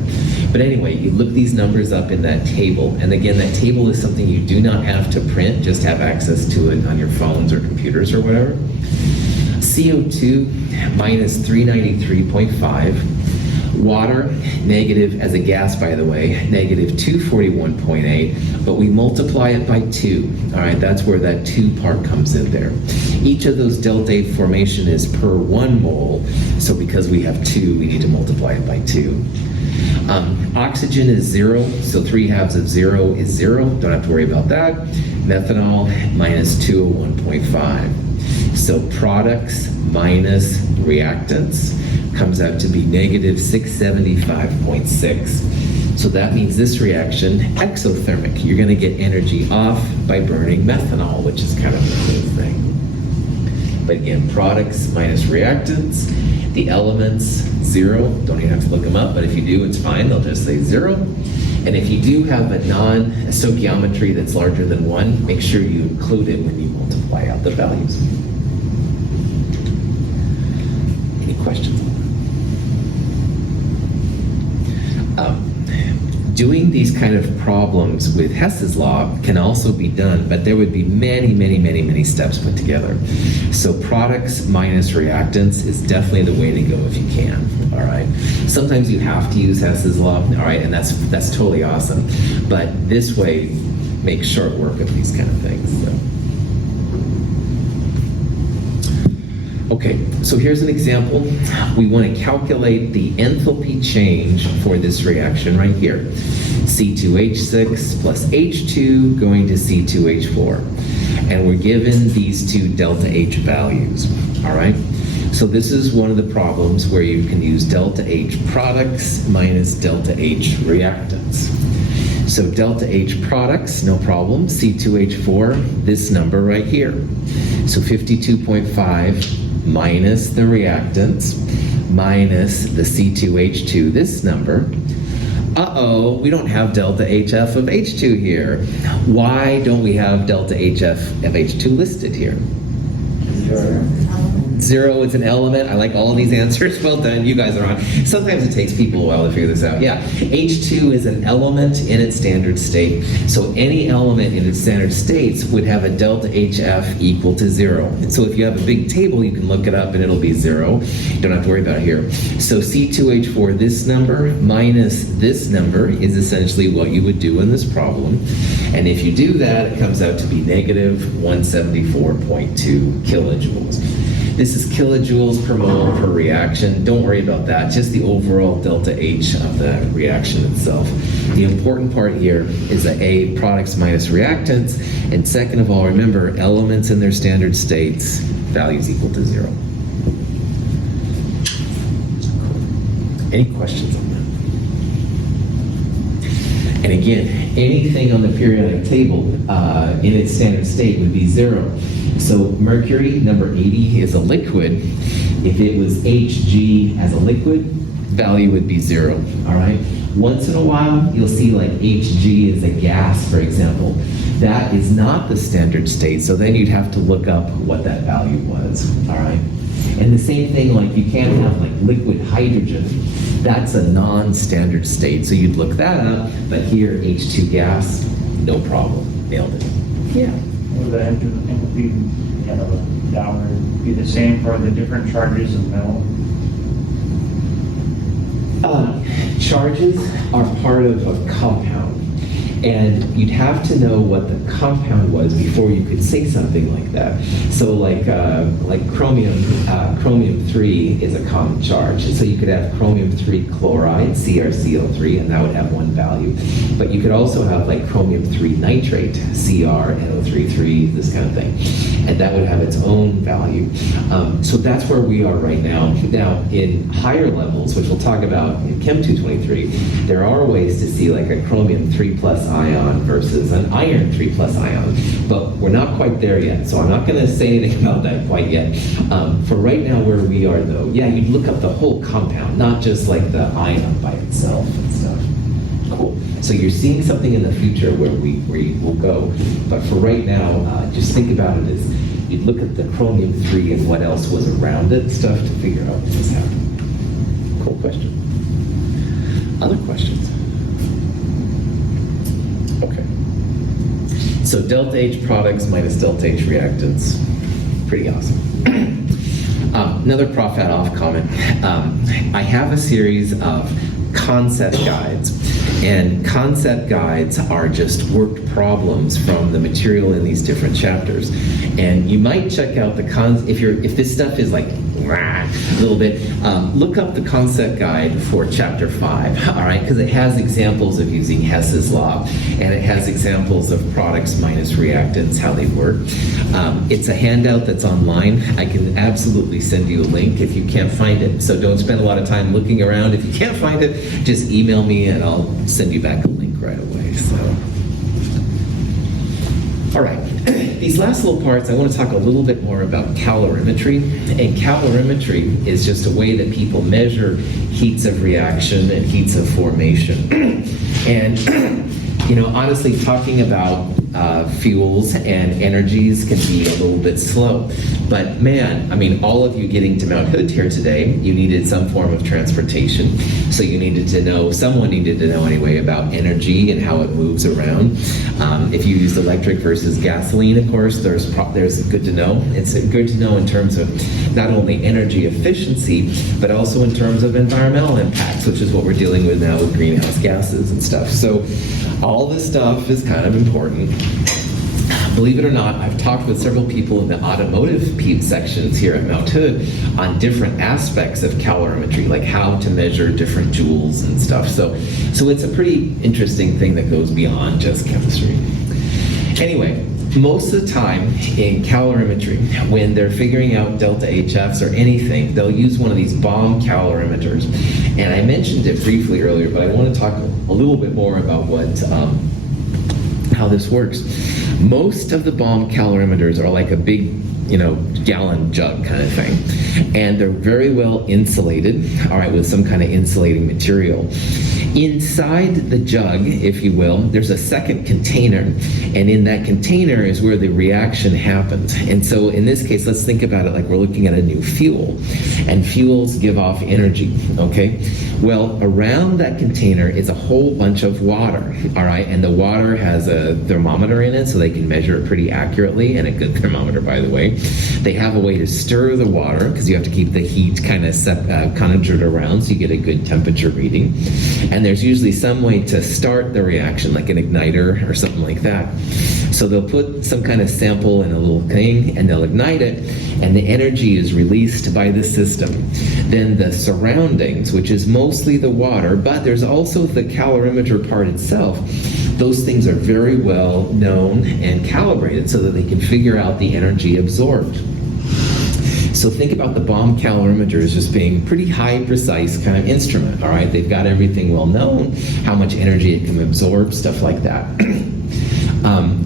But anyway, you look these numbers up in that table, and again, that table is something you do not have to print, just have access to it on your phones or computers or whatever. CO2 minus 393.5, Water, negative as a gas, by the way, negative 241.8, but we multiply it by 2. All right, that's where that 2 part comes in there. Each of those delta formation is per 1 mole, so because we have 2, we need to multiply it by 2. Oxygen is 0, so 3/2 of 0 is 0. Don't have to worry about that. Methanol minus 201.5. So products minus reactants comes out to be negative 675.6. So that means this reaction, exothermic, you're going to get energy off by burning methanol, which is kind of the cool thing. But again, products minus reactants, the elements 0, don't even have to look them up, but if you do, it's fine, they'll just say 0. And if you do have a non-stoichiometry that's larger than 1, make sure you include it when you multiply out the values. Any questions? Doing these kind of problems with Hess's law can also be done, but there would be many steps put together. So products minus reactants is definitely the way to go if you can, all right? Sometimes you have to use Hess's law, all right, and that's totally awesome. But this way makes short work of these kind of things. So. Okay, so here's an example. We want to calculate the enthalpy change for this reaction right here. C2H6 plus H2 going to C2H4. And we're given these 2 deltaH values, all right? So this is one of the problems where you can use deltaH products minus deltaH reactants. So deltaH products, no problem. C2H4, this number right here. So 52.5 minus the reactants, minus the C2H2, this number. Uh-oh, we don't have delta HF of H2 here. Why don't we have delta HF of H2 listed here? 0, it's an element. I like all of these answers. Well done, you guys are on. Sometimes it takes people a while to figure this out. Yeah, H2 is an element in its standard state. So any element in its standard states would have a delta HF equal to 0. And so if you have a big table, you can look it up and it'll be 0. You don't have to worry about it here. So C2H4, this number minus this number is essentially what you would do in this problem. And if you do that, it comes out to be negative 174.2 kilojoules. This is kilojoules per mole per reaction. Don't worry about that, just the overall delta H of the reaction itself. The important part here is that A, products minus reactants, and second of all, remember, elements in their standard states, values equal to 0. Any questions on that? And again, anything on the periodic table in its standard state would be 0. So mercury, number 80, is a liquid. If it was Hg as a liquid, value would be 0, all right? Once in a while, you'll see like Hg is a gas, for example. That is not the standard state, so then you'd have to look up what that value was, all right? And the same thing, like you can't have like liquid hydrogen. That's a non-standard state, so you'd look that up, but here, H2 gas, no problem, nailed it. Yeah. Would the enthalpy be the same for the different charges of metal? Charges are part of a compound, and you'd have to know what the compound was before you could say something like that. So like chromium 3 is a common charge, and so you could have chromium 3 chloride, CrCl3, and that would have one value. But you could also have like chromium 3 nitrate, CrNO33, this kind of thing, and that would have its own value. So that's where we are right now. Now, in higher levels, which we'll talk about in Chem 223, there are ways to see like a chromium 3 plus ion versus an iron 3 plus ion, but we're not quite there yet, so I'm not going to say anything about that quite yet. For right now where we are though, yeah, you'd look up the whole compound, not just like the ion by itself and stuff. Cool. So you're seeing something in the future where we will go, but for right now, just think about it as you'd look at the chromium 3 and what else was around it and stuff to figure out what's happening. Cool question. Other questions? Okay. So delta H products minus delta H reactants. Pretty awesome. Another prof ad off comment. I have a series of concept guides, and concept guides are just worked problems from the material in these different chapters. And you might check out the if this stuff is like a little bit, look up the concept guide for chapter 5, all right, because it has examples of using Hess's law, and it has examples of products minus reactants, how they work. It's a handout that's online. I can absolutely send you a link if you can't find it, so don't spend a lot of time looking around. If you can't find it, just email me and I'll send you back a link right away. So, all right. These last little parts, I want to talk a little bit more about calorimetry. And calorimetry is just a way that people measure heats of reaction and heats of formation. And, honestly, talking about fuels and energies can be a little bit slow. But man, all of you getting to Mount Hood here today, you needed some form of transportation. So you needed to know, someone needed to know anyway, about energy and how it moves around. If you use electric versus gasoline, of course, there's good to know. It's good to know in terms of not only energy efficiency, but also in terms of environmental impacts, which is what we're dealing with now with greenhouse gases and stuff. So all this stuff is kind of important. Believe it or not, I've talked with several people in the automotive sections here at Mount Hood on different aspects of calorimetry, like how to measure different joules and stuff. So it's a pretty interesting thing that goes beyond just chemistry. Anyway, most of the time in calorimetry, when they're figuring out deltaHFs or anything, they'll use one of these bomb calorimeters. And I mentioned it briefly earlier, but I want to talk a little bit more about how this works. Most of the bomb calorimeters are like a big, gallon jug kind of thing. And they're very well insulated, all right, with some kind of insulating material. Inside the jug, if you will, there's a second container, and in that container is where the reaction happens. And so in this case, let's think about it like we're looking at a new fuel, and fuels give off energy, okay? Well, around that container is a whole bunch of water, all right? And the water has a thermometer in it, so they can measure it pretty accurately, and a good thermometer, by the way. They have a way to stir the water, because you have to keep the heat kind of conjured around so you get a good temperature reading. And there's usually some way to start the reaction, like an igniter or something like that. So they'll put some kind of sample in a little thing, and they'll ignite it, and the energy is released by the system. Then the surroundings, which is mostly the water, but there's also the calorimeter part itself. Those things are very well known and calibrated so that they can figure out the energy absorbed. So think about the bomb calorimeter as just being pretty high precise kind of instrument, all right? They've got everything well known, how much energy it can absorb, stuff like that.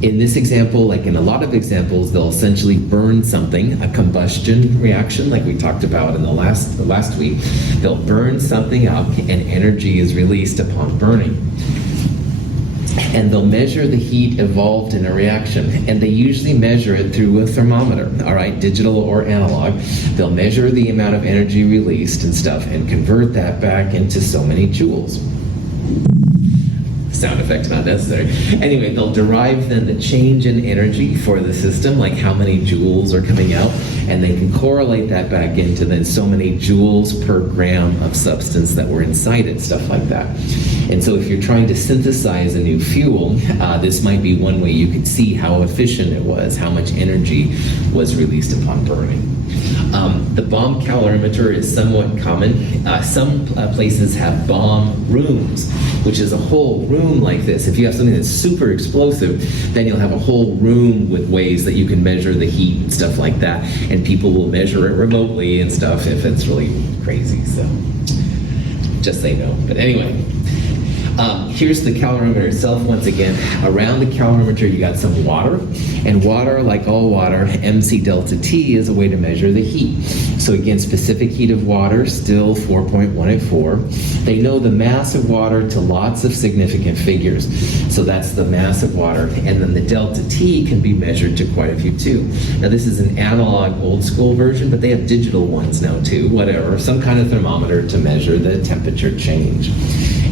In this example, like in a lot of examples, they'll essentially burn something, a combustion reaction, like we talked about in the last week. They'll burn something up, and energy is released upon burning. And they'll measure the heat evolved in a reaction, and they usually measure it through a thermometer, all right, digital or analog. They'll measure the amount of energy released and stuff and convert that back into so many joules. Sound effects not necessary. Anyway, they'll derive then the change in energy for the system, like how many joules are coming out, and they can correlate that back into then so many joules per gram of substance that were inside it, stuff like that. And so if you're trying to synthesize a new fuel, this might be one way you could see how efficient it was, how much energy was released upon burning. The bomb calorimeter is somewhat common. Some places have bomb rooms, which is a whole room like this. If you have something that's super explosive, then you'll have a whole room with ways that you can measure the heat and stuff like that, and people will measure it remotely and stuff if it's really crazy. So just say no. But anyway, here's the calorimeter itself. Once again, around the calorimeter you got some water, and water, like all water, MC delta T is a way to measure the heat. So again, specific heat of water, still 4.184. They know the mass of water to lots of significant figures. So that's the mass of water, and then the delta T can be measured to quite a few too. Now this is an analog old school version, but they have digital ones now too, whatever, some kind of thermometer to measure the temperature change.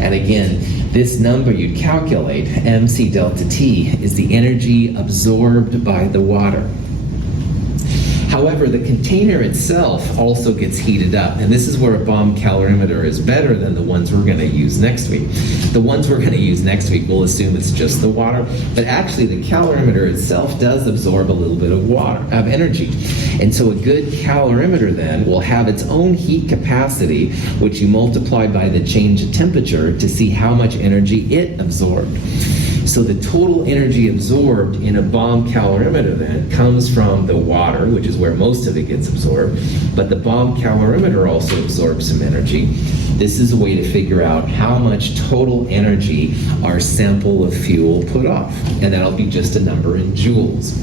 And again, this number you calculate, MC delta T, is the energy absorbed by the water. However, the container itself also gets heated up, and this is where a bomb calorimeter is better than the ones we're going to use next week. The ones we're going to use next week, we'll assume it's just the water, but actually the calorimeter itself does absorb a little bit of water, of energy. And so a good calorimeter then will have its own heat capacity, which you multiply by the change of temperature to see how much energy it absorbed. So the total energy absorbed in a bomb calorimeter then comes from the water, which is where most of it gets absorbed, but the bomb calorimeter also absorbs some energy. This is a way to figure out how much total energy our sample of fuel put off, and that'll be just a number in joules.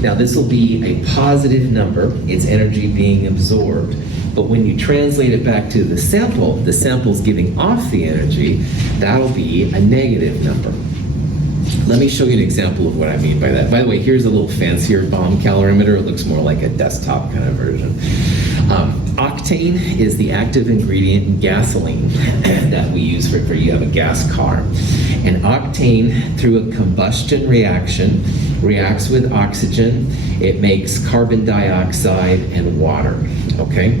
Now this will be a positive number, it's energy being absorbed. But when you translate it back to the sample's giving off the energy, that'll be a negative number. Let me show you an example of what I mean by that. By the way, here's a little fancier bomb calorimeter. It looks more like a desktop kind of version. Octane is the active ingredient in gasoline that we use for you have a gas car. And octane, through a combustion reaction, reacts with oxygen. It makes carbon dioxide and water, okay?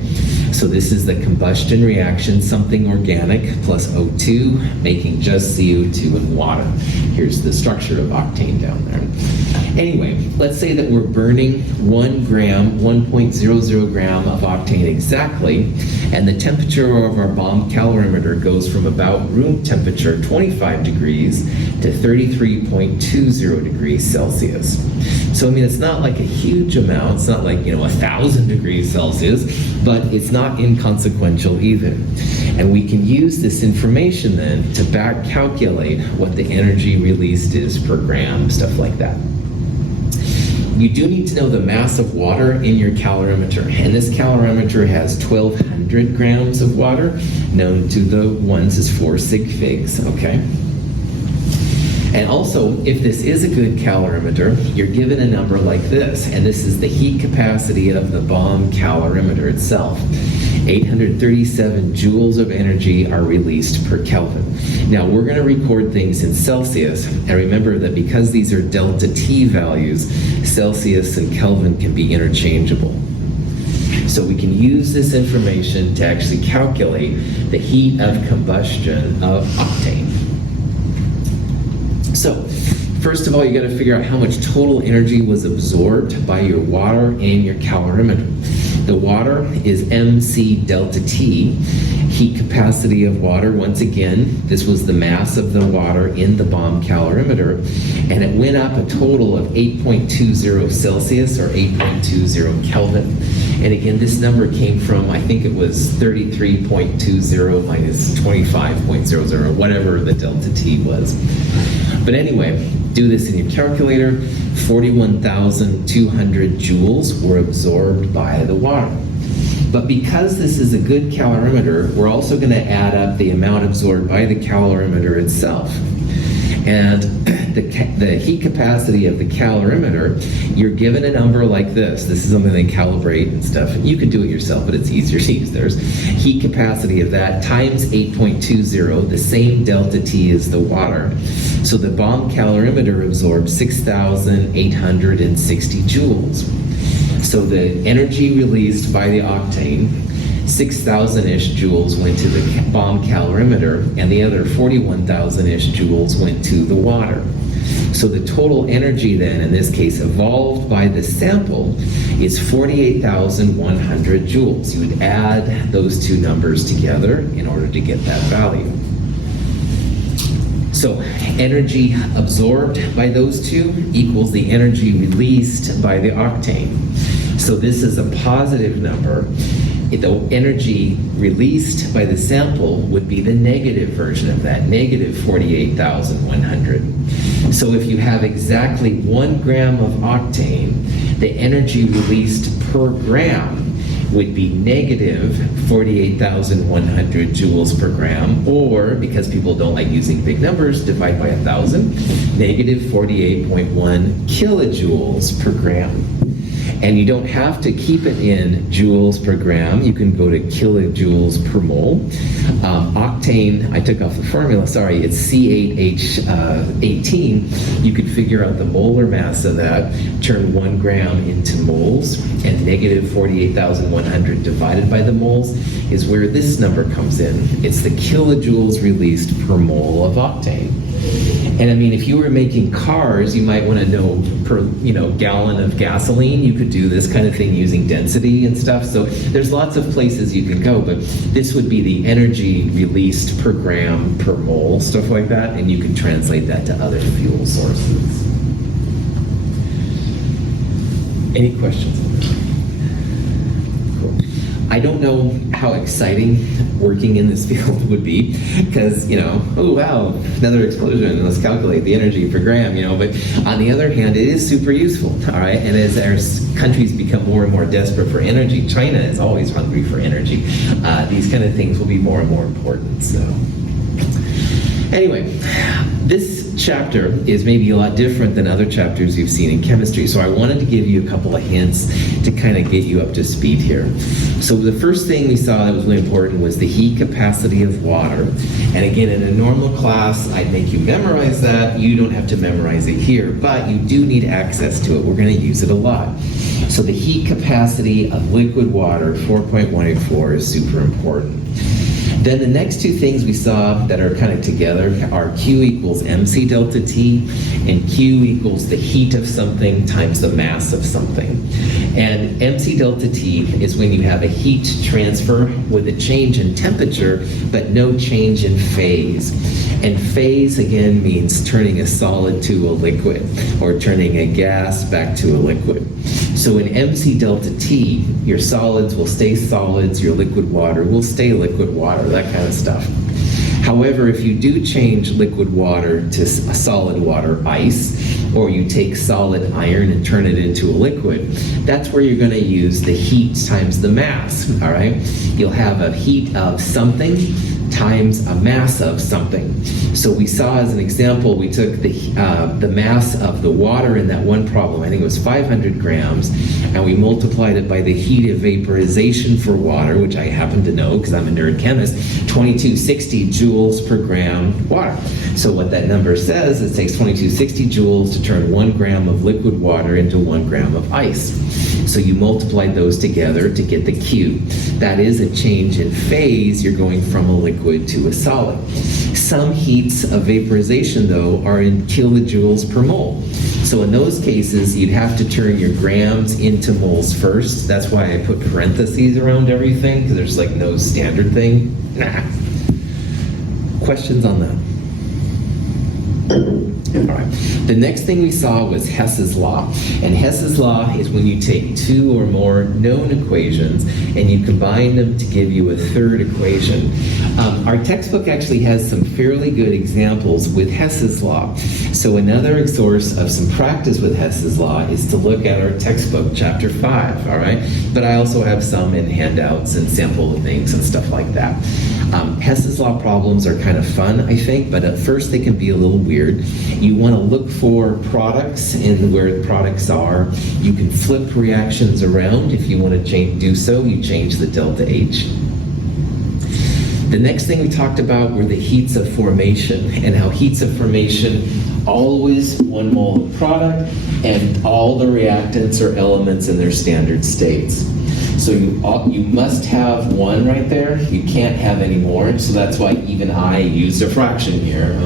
So this is the combustion reaction, something organic plus O2, making just CO2 and water. Here's the structure of octane down there. Anyway, let's say that we're burning 1 gram, 1.00 gram of octane exactly, and the temperature of our bomb calorimeter goes from about room temperature, 25 degrees, to 33.20 degrees Celsius. So, I mean, it's not like a huge amount. It's not like, 1,000 degrees Celsius, but it's not inconsequential either. And we can use this information then to back calculate what the energy released is per gram, stuff like that. You do need to know the mass of water in your calorimeter, and this calorimeter has 1,200 grams of water, known to the ones as 4 sig figs, okay? And also, if this is a good calorimeter, you're given a number like this, and this is the heat capacity of the bomb calorimeter itself. 837 joules of energy are released per Kelvin. Now, we're going to record things in Celsius, and remember that because these are deltaT values, Celsius and Kelvin can be interchangeable. So we can use this information to actually calculate the heat of combustion of octane. So, first of all, you got to figure out how much total energy was absorbed by your water and your calorimeter. The water is MC delta T, heat capacity of water. Once again, this was the mass of the water in the bomb calorimeter, and it went up a total of 8.20 Celsius or 8.20 Kelvin. And again, this number came from, I think it was 33.20 minus 25.00, whatever the delta T was. But anyway, do this in your calculator. 41,200 joules were absorbed by the water. But because this is a good calorimeter, we're also going to add up the amount absorbed by the calorimeter itself. And the heat capacity of the calorimeter, you're given a number like this. This is something they calibrate and stuff. You can do it yourself, but it's easier to use theirs. Heat capacity of that times 8.20, the same delta T as the water. So the bomb calorimeter absorbs 6,860 joules. So the energy released by the octane, 6,000-ish joules went to the bomb calorimeter, and the other 41,000-ish joules went to the water. So the total energy then, in this case, evolved by the sample is 48,100 joules. You would add those two numbers together in order to get that value. So energy absorbed by those two equals the energy released by the octane. So this is a positive number. The energy released by the sample would be the negative version of that, negative 48,100. So if you have exactly 1 gram of octane, the energy released per gram would be negative 48,100 joules per gram, or, because people don't like using big numbers, divide by 1,000, negative 48.1 kilojoules per gram. And you don't have to keep it in joules per gram. You can go to kilojoules per mole. Octane, I took off the formula, sorry, it's C8H18. You could figure out the molar mass of that, turn 1 gram into moles, and negative 48,100 divided by the moles is where this number comes in. It's the kilojoules released per mole of octane. And I mean, if you were making cars, you might want to know per gallon of gasoline. You could do this kind of thing using density and stuff. So there's lots of places you can go, but this would be the energy released per gram per mole, stuff like that, and you can translate that to other fuel sources. Any questions? Cool. I don't know how exciting working in this field would be, because, oh wow, another explosion, let's calculate the energy per gram, but on the other hand, it is super useful, all right? And as our countries become more and more desperate for energy, China is always hungry for energy, these kind of things will be more and more important, so. Anyway, this chapter is maybe a lot different than other chapters you've seen in chemistry, so I wanted to give you a couple of hints to kind of get you up to speed here. So the first thing we saw that was really important was the heat capacity of water. And again, in a normal class, I'd make you memorize that. You don't have to memorize it here, but you do need access to it. We're going to use it a lot. So the heat capacity of liquid water, 4.184, is super important. Then the next two things we saw that are kind of together are Q equals MC delta T, and Q equals the heat of something times the mass of something. And MC delta T is when you have a heat transfer with a change in temperature, but no change in phase. And phase, again, means turning a solid to a liquid, or turning a gas back to a liquid. So in MC delta T, your solids will stay solids, your liquid water will stay liquid water, that kind of stuff. However, if you do change liquid water to solid water, ice, or you take solid iron and turn it into a liquid, that's where you're going to use the heat times the mass, all right? You'll have a heat of something times a mass of something. So we saw as an example, we took the mass of the water in that one problem, I think it was 500 grams, and we multiplied it by the heat of vaporization for water, which I happen to know because I'm a nerd chemist, 2260 joules per gram water. So what that number says, it takes 2260 joules to turn 1 gram of liquid water into 1 gram of ice. So you multiplied those together to get the Q. That is a change in phase. You're going from a liquid to a solid. Some heats of vaporization, though, are in kilojoules per mole. So in those cases, you'd have to turn your grams into moles first. That's why I put parentheses around everything, because there's like no standard thing. Nah. Questions on that? All right. The next thing we saw was Hess's law. And Hess's law is when you take two or more known equations and you combine them to give you a third equation. Our textbook actually has some fairly good examples with Hess's law. So another source of some practice with Hess's law is to look at our textbook, chapter 5, all right? But I also have some in handouts and sample things and stuff like that. Hess's law problems are kind of fun, I think, but at first they can be a little weird. You want to look for products and where the products are. You can flip reactions around. If you want to do so, you change the delta H. The next thing we talked about were the heats of formation, and how heats of formation always 1 mole of product, and all the reactants or elements in their standard states. So you must have 1 right there. You can't have any more. So that's why even I used a fraction here.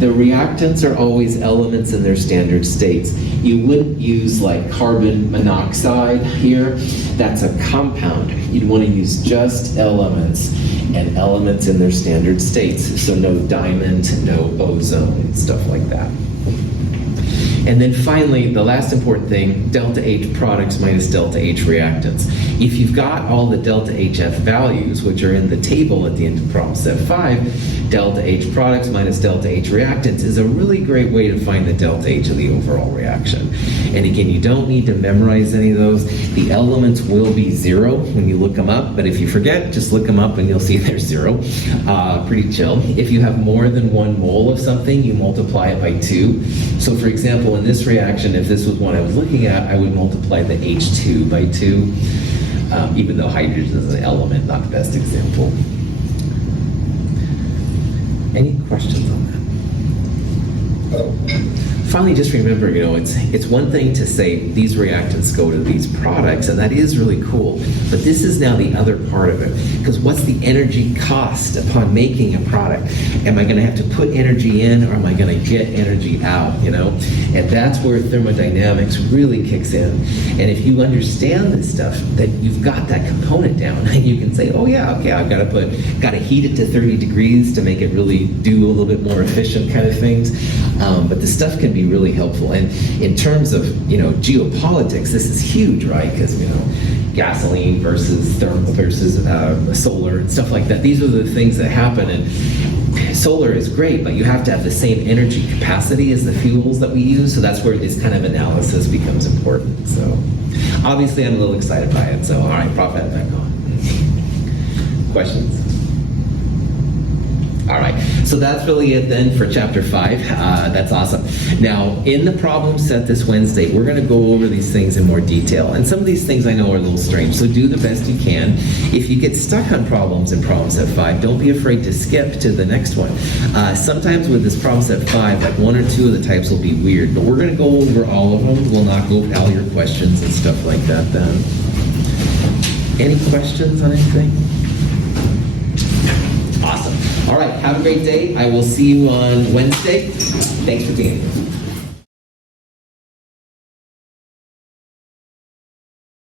The reactants are always elements in their standard states. You wouldn't use like carbon monoxide here. That's a compound. You'd want to use just elements, and elements in their standard states. So no diamond, no ozone, stuff like that. And then finally, the last important thing, delta H products minus delta H reactants. If you've got all the delta HF values, which are in the table at the end of problem set 5, delta H products minus delta H reactants is a really great way to find the delta H of the overall reaction. And again, you don't need to memorize any of those. The elements will be 0 when you look them up, but if you forget, just look them up and you'll see there's 0. Pretty chill. If you have more than 1 mole of something, you multiply it by 2. So for example, in this reaction, if this was one I was looking at, I would multiply the H2 by 2. Even though hydrogen is an element, not the best example. Any questions on that? Finally, just remember, it's one thing to say these reactants go to these products, and that is really cool. But this is now the other part of it. Because what's the energy cost upon making a product? Am I going to have to put energy in, or am I going to get energy out, And that's where thermodynamics really kicks in. And if you understand this stuff, that you've got that component down, and you can say, oh yeah, okay, I've got to heat it to 30 degrees to make it really do a little bit more efficient kind of things. But the stuff can be really helpful. And in terms of, geopolitics, this is huge, right? Because, gasoline versus thermal versus solar and stuff like that. These are the things that happen. And solar is great, but you have to have the same energy capacity as the fuels that we use. So that's where this kind of analysis becomes important. So obviously I'm a little excited by it. So all right, Prophet, back on. Questions? All right, so that's really it then for chapter 5. That's awesome. Now, in the problem set this Wednesday, we're going to go over these things in more detail. And some of these things I know are a little strange, so do the best you can. If you get stuck on problems in problem set 5, don't be afraid to skip to the next one. Sometimes with this problem set 5, like 1 or 2 of the types will be weird, but we're going to go over all of them. We'll knock over all your questions and stuff like that then. Any questions on anything? Awesome. All right, have a great day. I will see you on Wednesday. Thanks for being here.